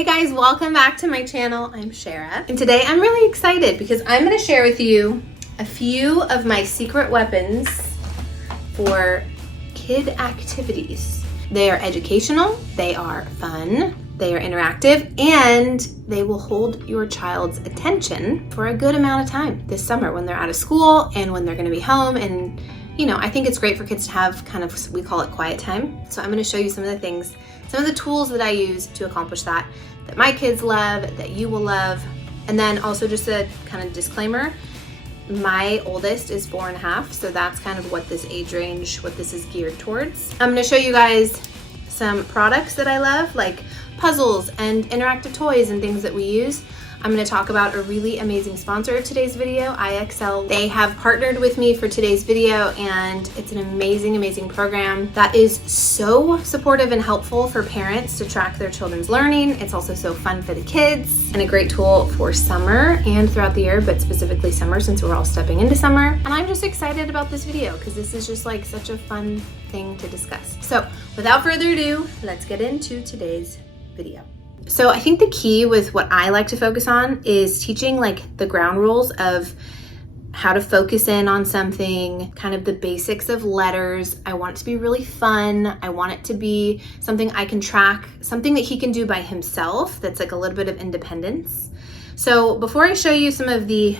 Hey guys, welcome back to my channel. I'm Sharrah, and today I'm really excited because I'm going to share with you a few of my secret weapons for kid activities. They are educational, they are fun, they are interactive, and they will hold your child's attention for a good amount of time this summer when they're out of school and when they're going to be home. And you know, I think it's great for kids to have kind of, we call it quiet time. So I'm going to show you some of the things, some of the tools that I use to accomplish that my kids love, that you will love. And then also just a kind of disclaimer, my oldest is 4.5, so that's kind of what this age range, what this is geared towards. I'm going to show you guys some products that I love, like puzzles and interactive toys and things that we use. I'm going to talk about a really amazing sponsor of today's video, IXL. They have partnered with me for today's video, and it's an amazing, amazing program that is so supportive and helpful for parents to track their children's learning. It's also so fun for the kids and a great tool for summer and throughout the year, but specifically summer since we're all stepping into summer. And I'm just excited about this video because this is just like such a fun thing to discuss. So without further ado, let's get into today's video. So I think the key with what I like to focus on is teaching like the ground rules of how to focus in on something, kind of the basics of letters. I want it to be really fun. I want it to be something I can track, something that he can do by himself that's like a little bit of independence. So before I show you some of the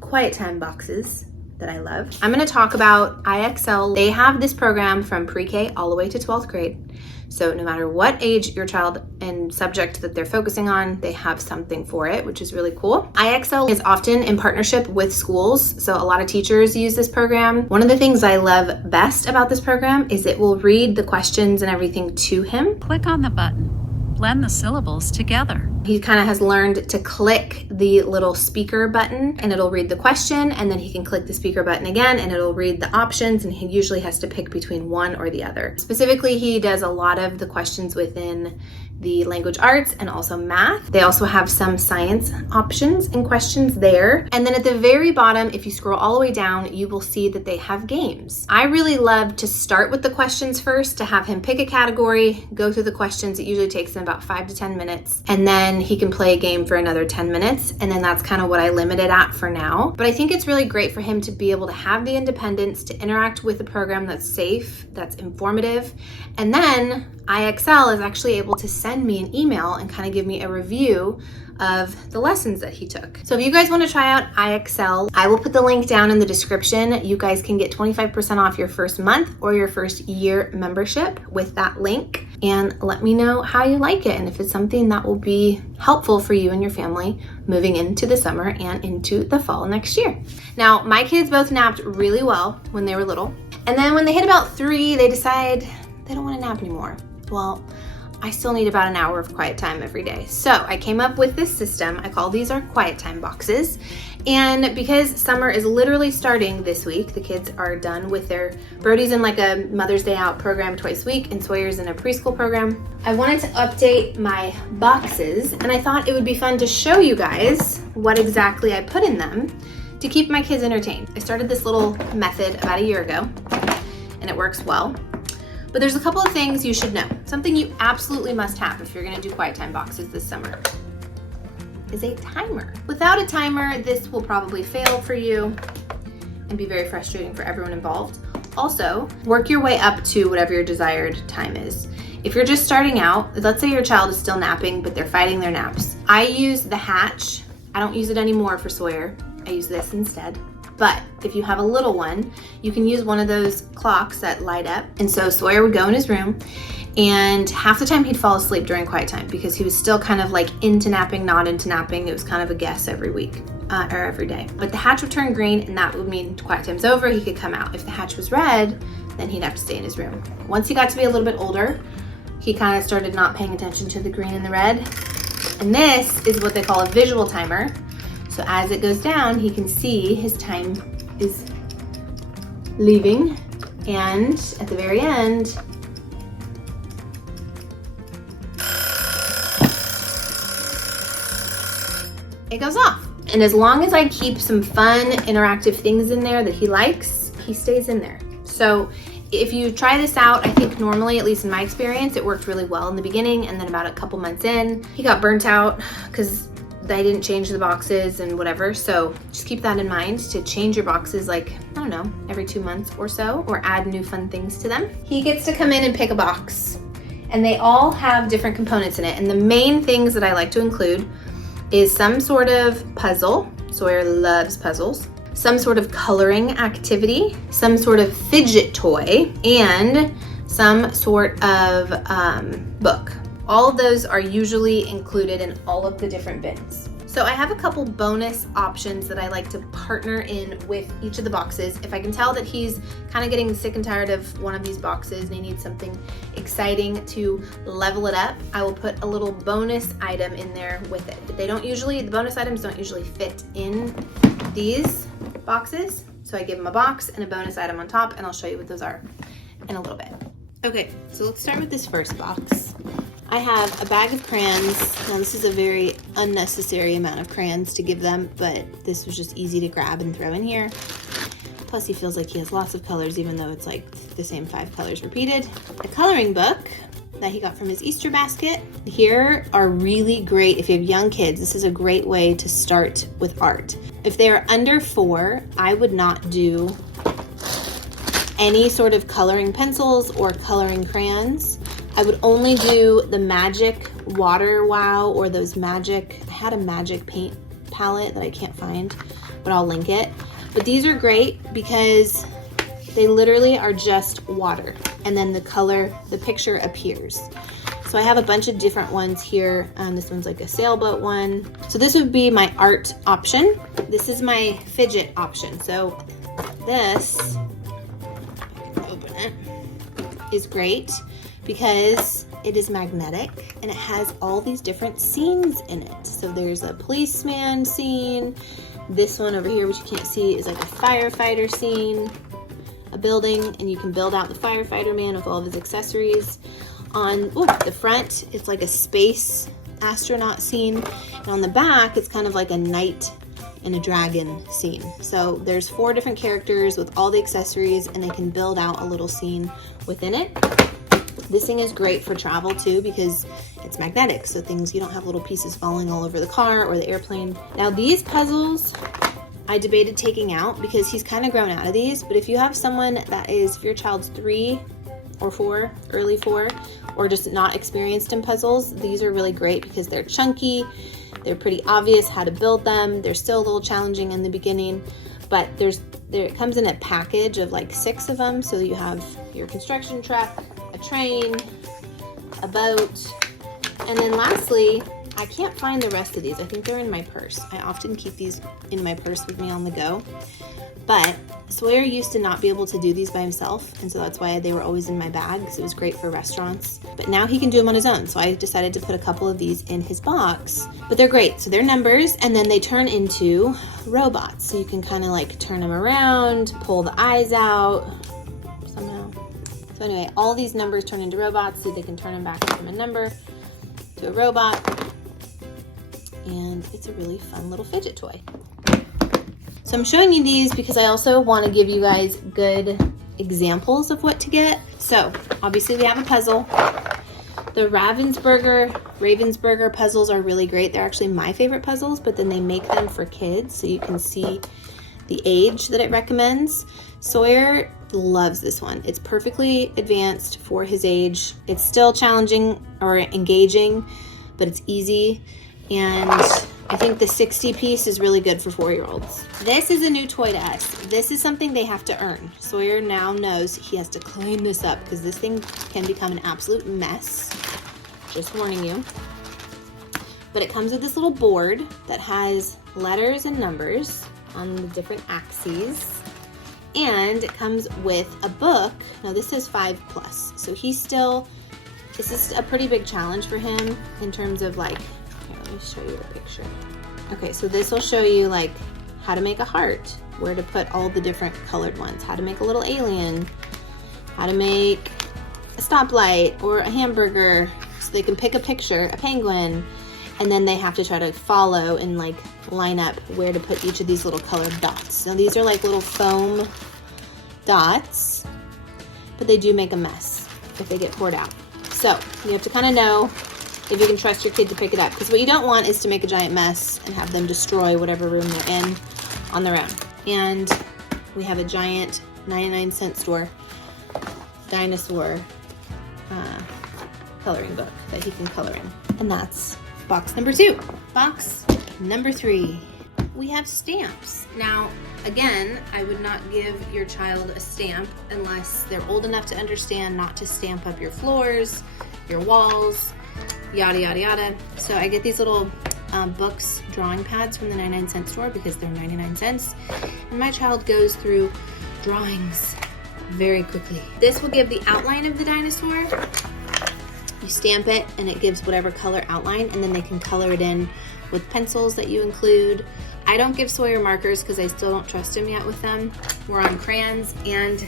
quiet time boxes that I love, I'm going to talk about IXL. They have this program from pre-K all the way to 12th grade. So no matter what age your child and subject that they're focusing on, they have something for it, which is really cool. IXL is often in partnership with schools, so a lot of teachers use this program. One of the things I love best about this program is it will read the questions and everything to him. Click on the button. Blend the syllables together. He kind of has learned to click the little speaker button and it'll read the question, and then he can click the speaker button again and it'll read the options, and he usually has to pick between one or the other. Specifically, he does a lot of the questions within the language arts and also math. They also have some science options and questions there. And then at the very bottom, if you scroll all the way down, you will see that they have games. I really love to start with the questions first, to have him pick a category, go through the questions. It usually takes him about 5 to 10 minutes. And then he can play a game for another 10 minutes. And then that's kind of what I limit it at for now. But I think it's really great for him to be able to have the independence to interact with a program that's safe, that's informative. And then IXL is actually able to send me an email and kind of give me a review of the lessons that he took. So if you guys want to try out IXL, I will put the link down in the description. You guys can get 25% off your first month or your first year membership with that link. And let me know how you like it and if it's something that will be helpful for you and your family moving into the summer and into the fall next year. Now, my kids both napped really well when they were little. And then when they hit about 3, they decide they don't want to nap anymore. Well, I still need about an hour of quiet time every day. So I came up with this system. I call these our quiet time boxes. And because summer is literally starting this week, the kids are done with their BRODY'S in like a Mother's Day Out program twice a week, and SAWYER's in a preschool program. I wanted to update my boxes, and I thought it would be fun to show you guys what exactly I put in them to keep my kids entertained. I started this little method about a year ago, and it works well. But there's a couple of things you should know. Something you absolutely must have if you're gonna do quiet time boxes this summer is a timer. Without a timer, this will probably fail for you and be very frustrating for everyone involved. Also, work your way up to whatever your desired time is. If you're just starting out, let's say your child is still napping, but they're fighting their naps. I use the Hatch. I don't use it anymore for SAWYER. I use this instead. But if you have a little one, you can use one of those clocks that light up. And so SAWYER would go in his room, and half the time he'd fall asleep during quiet time because he was still kind of like into napping, not into napping. It was kind of a guess every week or every day. But the Hatch would turn green, and that would mean quiet time's over. He could come out. If the Hatch was red, then he'd have to stay in his room. Once he got to be a little bit older, he kind of started not paying attention to the green and the red. And this is what they call a visual timer. So as it goes down, he can see his time is leaving, and at the very end, it goes off. And as long as I keep some fun, interactive things in there that he likes, he stays in there. So If you try this out, I think normally, at least in my experience, it worked really well in the beginning, and then about a couple months in, he got burnt out because I didn't change the boxes and whatever. So just keep that in mind to change your boxes like, I don't know, every 2 months or so, or add new fun things to them. He gets to come in and pick a box, and they all have different components in it. And the main things that I like to include is some sort of puzzle. Sawyer loves puzzles. Some sort of coloring activity, some sort of fidget toy, and some sort of book. All of those are usually included in all of the different bins. So I have a couple bonus options that I like to partner in with each of the boxes. If I can tell that he's kind of getting sick and tired of one of these boxes and he needs something exciting to level it up, I will put a little bonus item in there with it. But the bonus items don't usually fit in these boxes. So I give him a box and a bonus item on top, and I'll show you what those are in a little bit. Okay, so let's start with this first box. I have a bag of crayons. Now this is a very unnecessary amount of crayons to give them, but this was just easy to grab and throw in here. Plus he feels like he has lots of colors, even though it's like the same 5 colors repeated. A coloring book that he got from his Easter basket. Here are really great if you have young kids. This is a great way to start with art. If they are under 4, I would not do any sort of coloring pencils or coloring crayons. I would only do the Magic Water Wow or those Magic, I had a Magic paint palette that I can't find, but I'll link it. But these are great because they literally are just water, and then the picture appears. So I have a bunch of different ones here. This one's like a sailboat one. So this would be my art option. This is my fidget option. So this, I can open it, is great because it is magnetic and it has all these different scenes in it. So there's a policeman scene. This one over here, which you can't see, is like a firefighter scene, a building, and you can build out the firefighter man with all of his accessories. On the front, it's like a space astronaut scene. And on the back, it's kind of like a knight and a dragon scene. So there's 4 different characters with all the accessories, and they can build out a little scene within it. This thing is great for travel too because it's magnetic, so you don't have little pieces falling all over the car or the airplane. Now these puzzles, I debated taking out because he's kind of grown out of these, but if you have someone if your child's 3 or 4, early 4, or just not experienced in puzzles, these are really great because they're chunky, they're pretty obvious how to build them, they're still a little challenging in the beginning, but it comes in a package of like 6 of them, so you have your construction truck, a train, a boat, and then lastly, I can't find the rest of these. I think they're in my purse. I often keep these in my purse with me on the go, but Sawyer used to not be able to do these by himself, and so that's why they were always in my bag because it was great for restaurants. But now he can do them on his own, so I decided to put a couple of these in his box. But they're great. So they're numbers, and then they turn into robots. So you can kind of like turn them around, pull the eyes out somehow. So anyway, all these numbers turn into robots, so they can turn them back from a number to a robot. And it's a really fun little fidget toy. So I'm showing you these because I also want to give you guys good examples of what to get. So obviously we have a puzzle. The Ravensburger puzzles are really great. They're actually my favorite puzzles, but then they make them for kids so you can see the age that it recommends. Sawyer loves this one. It's perfectly advanced for his age. It's still challenging or engaging, but it's easy. And I think the 60 piece is really good for 4-year-olds. This is a new toy to us. This is something they have to earn. Sawyer now knows he has to clean this up because this thing can become an absolute mess. Just warning you. But it comes with this little board that has letters and numbers on the different axes. And it comes with a book. Now this is 5+. So this is a pretty big challenge for him in terms of like, let me show you a picture. Okay, so this will show you like how to make a heart, where to put all the different colored ones, how to make a little alien, how to make a stoplight or a hamburger, so they can pick a picture, a penguin, and then they have to try to follow and like line up where to put each of these little colored dots. So these are like little foam dots, but they do make a mess if they get poured out. So you have to kind of know if you can trust your kid to pick it up, because what you don't want is to make a giant mess and have them destroy whatever room they're in on their own. And we have a giant 99-cent store dinosaur coloring book that he can color in. And that's box number 2. Box number 3, we have stamps. Now, again, I would not give your child a stamp unless they're old enough to understand not to stamp up your floors, your walls, yada, yada, yada. So I get these little books, drawing pads from the 99-cent store because they're 99 cents. And my child goes through drawings very quickly. This will give the outline of the dinosaur. You stamp it and it gives whatever color outline, and then they can color it in with pencils that you include. I don't give Sawyer markers because I still don't trust him yet with them. We're on crayons and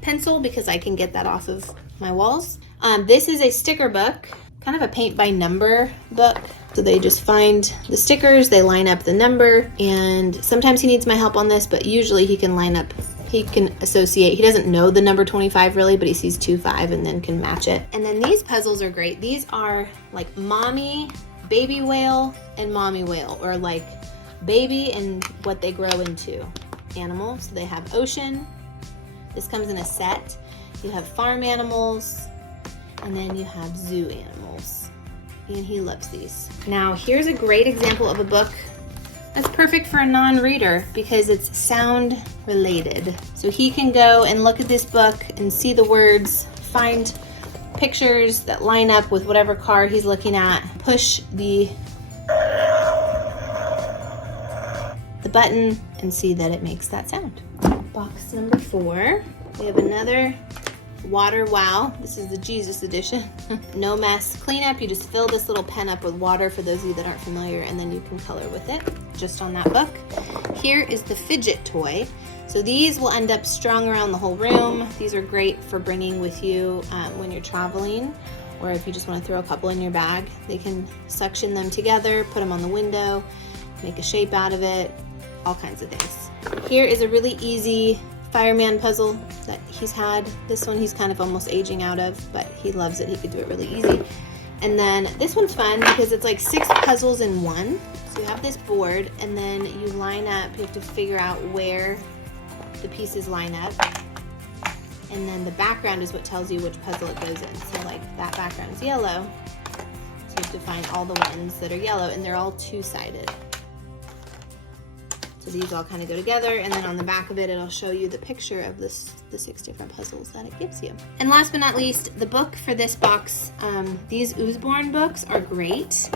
pencil because I can get that off of my walls. This is a sticker book, kind of a paint by number book. So they just find the stickers, they line up the number, and sometimes he needs my help on this, but usually he can line up, he can associate. He doesn't know the number 25 really, but he sees 25 and then can match it. And then these puzzles are great. These are like mommy, baby whale, and mommy whale, or like baby and what they grow into animal. So they have ocean. This comes in a set. You have farm animals, and then you have zoo animals. And he loves these. Now here's a great example of a book that's perfect for a non-reader because it's sound related. So he can go and look at this book and see the words, find pictures that line up with whatever car he's looking at, push the button and see that it makes that sound. Box number 4, we have another Water Wow. This is the Jesus edition. No mess cleanup. You just fill this little pen up with water for those of you that aren't familiar, and then you can color with it just on that book. Here is the fidget toy. So these will end up strung around the whole room. These are great for bringing with you when you're traveling, or if you just want to throw a couple in your bag. They can suction them together, put them on the window, make a shape out of it, all kinds of things. Here is a really easy fireman puzzle that he's had. This one he's kind of almost aging out of, but he loves it. He could do it really easy. And then this one's fun because it's like 6 puzzles in one. So you have this board, and then you line up, you have to figure out where the pieces line up. And then the background is what tells you which puzzle it goes in. So like that background is yellow. So you have to find all the ones that are yellow, and they're all 2-sided. So these all kind of go together, and then on the back of it, it'll show you the picture of the 6 different puzzles that it gives you. And last but not least, the book for this box, these Usborne books are great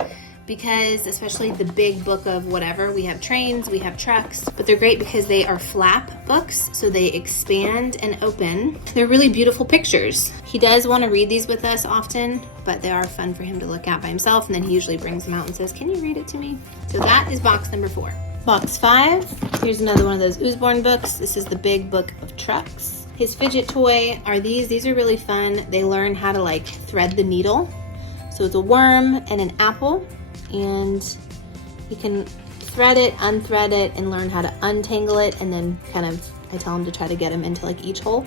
because, especially the big book of whatever, we have trains, we have trucks, but they're great because they are flap books, so they expand and open. They're really beautiful pictures. He does want to read these with us often, but they are fun for him to look at by himself, and then he usually brings them out and says, "Can you read it to me?" So that is box number 4. Box 5, here's another one of those Usborne books. This is the big book of trucks. His fidget toy are these are really fun. They learn how to like thread the needle. So it's a worm and an apple, and you can thread it, unthread it, and learn how to untangle it, and then kind of, I tell him to try to get them into like each hole.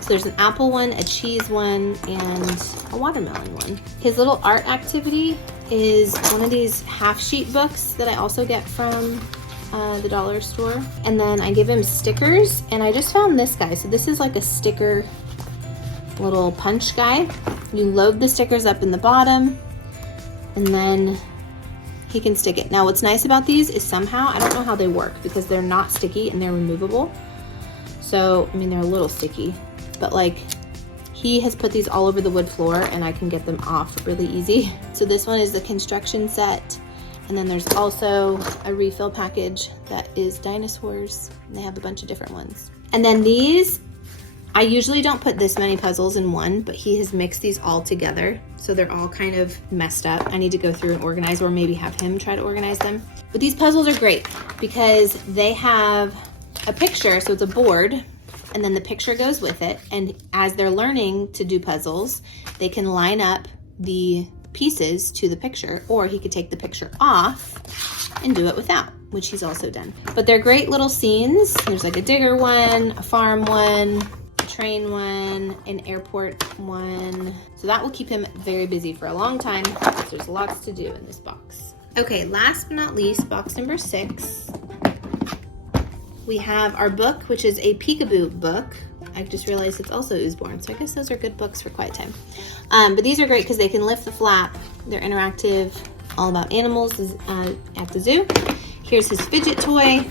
So there's an apple one, a cheese one, and a watermelon one. His little art activity is one of these half sheet books that I also get from the dollar store. And then I give him stickers, and I just found this guy. So this is like a sticker little punch guy. You load the stickers up in the bottom, and then he can stick it. Now what's nice about these is somehow, I don't know how they work because they're not sticky and they're removable. So, I mean, they're a little sticky, but like he has put these all over the wood floor and I can get them off really easy. So this one is the construction set. And then there's also a refill package that is dinosaurs, and they have a bunch of different ones. And then these, I usually don't put this many puzzles in one, but he has mixed these all together. So they're all kind of messed up. I need to go through and organize, or maybe have him try to organize them. But these puzzles are great because they have a picture, so it's a board, and then the picture goes with it. And as they're learning to do puzzles, they can line up the pieces to the picture, or he could take the picture off and do it without, which he's also done. But they're great little scenes. There's like a digger one, a farm one, train one, an airport one. So that will keep him very busy for a long time. So there's lots to do in this box. Okay, last but not least, box number 6. We have our book, which is a peekaboo book. I just realized it's also Usborne, so I guess those are good books for quiet time. But these are great because they can lift the flap. They're interactive, all about animals at the zoo. Here's his fidget toy.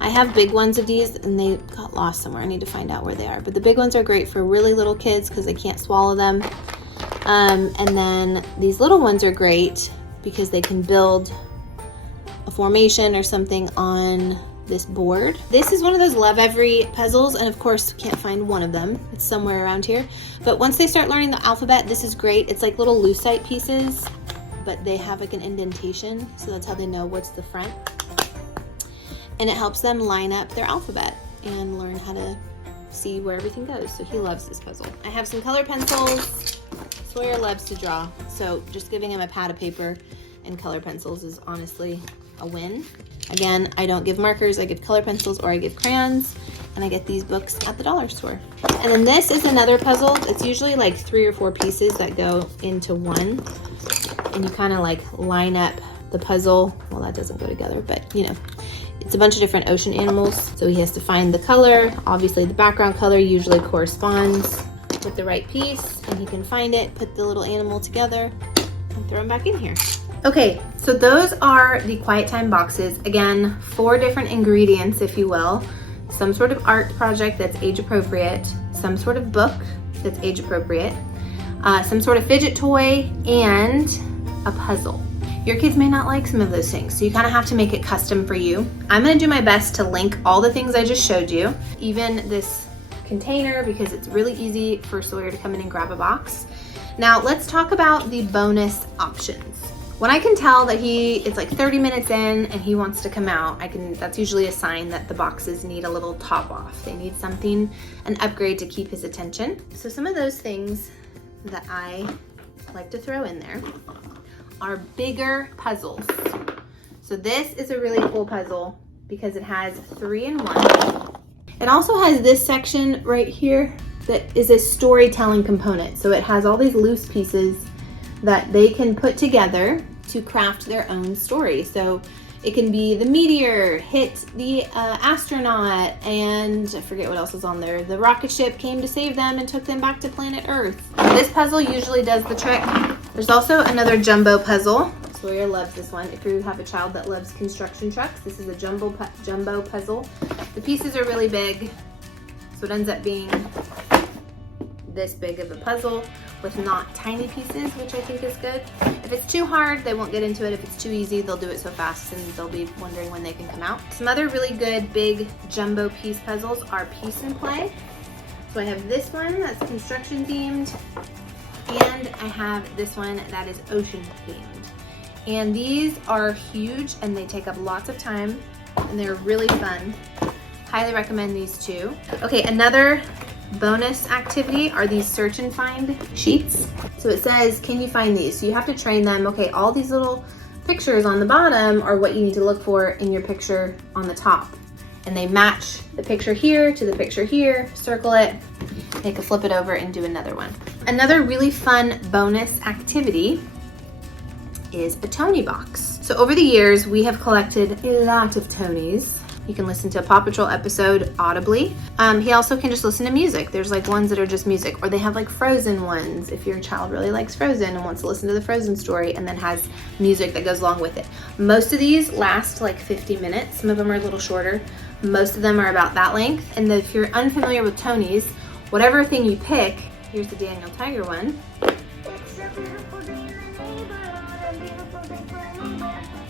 I have big ones of these and they got lost somewhere. I need to find out where they are. But the big ones are great for really little kids because they can't swallow them. And then these little ones are great because they can build a formation or something on this board. This is one of those Love Every puzzles, and of course can't find one of them. It's somewhere around here. But once they start learning the alphabet, this is great. It's like little lucite pieces, but they have like an indentation, so that's how they know what's the front. And it helps them line up their alphabet and learn how to see where everything goes. So he loves this puzzle. I have some color pencils. Sawyer loves to draw, so just giving him a pad of paper and color pencils is honestly a win. Again, I don't give markers, I give color pencils or I give crayons, and I get these books at the dollar store. And then this is another puzzle. It's usually like 3 or 4 pieces that go into one, and you kind of like line up the puzzle. Well, that doesn't go together, but you know, it's a bunch of different ocean animals. So he has to find the color. Obviously the background color usually corresponds with the right piece, and he can find it, put the little animal together, and throw him back in here. Okay, so those are the quiet time boxes. Again, 4 different ingredients, if you will. Some sort of art project that's age appropriate, some sort of book that's age appropriate, some sort of fidget toy, and a puzzle. Your kids may not like some of those things, so you kind of have to make it custom for you. I'm gonna do my best to link all the things I just showed you, even this container, because it's really easy for Sawyer to come in and grab a box. Now let's talk about the bonus options. When I can tell that it's like 30 minutes in and he wants to come out, that's usually a sign that the boxes need a little top off. They need something, an upgrade to keep his attention. So some of those things that I like to throw in there are bigger puzzles. So this is a really cool puzzle because it has 3 in 1. It also has this section right here that is a storytelling component. So it has all these loose pieces that they can put together to craft their own story. So it can be the meteor hit the astronaut, and I forget what else is on there. The rocket ship came to save them and took them back to planet Earth. This puzzle usually does the trick. There's also another jumbo puzzle. Sawyer loves this one. If you have a child that loves construction trucks, this is a jumbo puzzle. The pieces are really big, so it ends up being this big of a puzzle with not tiny pieces, which I think is good. If it's too hard, they won't get into it. If it's too easy, they'll do it so fast and they'll be wondering when they can come out. Some other really good big jumbo piece puzzles are Piece and Play. So I have this one that's construction themed, and I have this one that is ocean themed. And these are huge and they take up lots of time and they're really fun. Highly recommend these 2. Okay, another bonus activity are these search and find sheets. So it says, can you find these? So you have to train them, okay, all these little pictures on the bottom are what you need to look for in your picture on the top. And they match the picture here to the picture here, circle it, they can flip it over and do another one. Another really fun bonus activity is a Tony box. So over the years, we have collected a lot of Tonys. You can listen to a Paw Patrol episode audibly. He also can just listen to music. There's like ones that are just music, or they have like Frozen ones if your child really likes Frozen and wants to listen to the Frozen story and then has music that goes along with it. Most of these last like 50 minutes. Some of them are a little shorter. Most of them are about that length. And if you're unfamiliar with Tonys, whatever thing you pick, here's the Daniel Tiger one.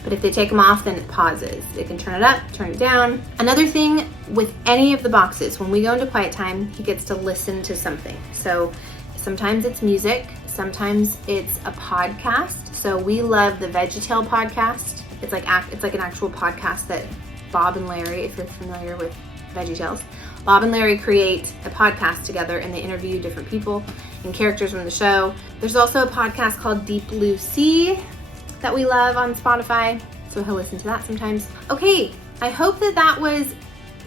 But if they take them off, then it pauses. They can turn it up, turn it down. Another thing with any of the boxes, when we go into quiet time, he gets to listen to something. So sometimes it's music, sometimes it's a podcast. So we love the VeggieTale podcast. It's like an actual podcast that Bob and Larry, if you're familiar with VeggieTales, Bob and Larry create a podcast together and they interview different people and characters from the show. There's also a podcast called Deep Blue Sea that we love on Spotify, so he'll listen to that sometimes. Okay, I hope that was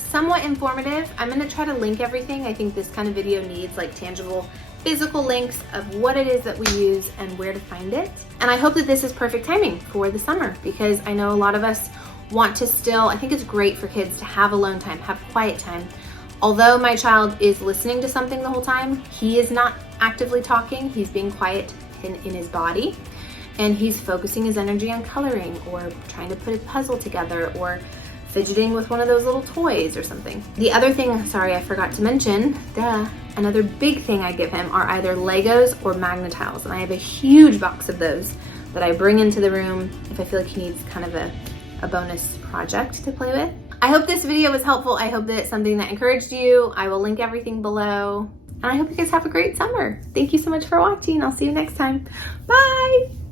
somewhat informative. I'm gonna try to link everything. I think this kind of video needs like tangible physical links of what it is that we use and where to find it. And I hope that this is perfect timing for the summer, because I know a lot of us want to still, I think it's great for kids to have alone time, have quiet time. Although my child is listening to something the whole time, he is not actively talking. He's being quiet in his body, and he's focusing his energy on coloring or trying to put a puzzle together or fidgeting with one of those little toys or something. The other thing, sorry, I forgot to mention, another big thing I give him are either Legos or Magna-Tiles, and I have a huge box of those that I bring into the room if I feel like he needs kind of a bonus project to play with. I hope this video was helpful. I hope that it's something that encouraged you. I will link everything below, and I hope you guys have a great summer. Thank you so much for watching. I'll see you next time. Bye!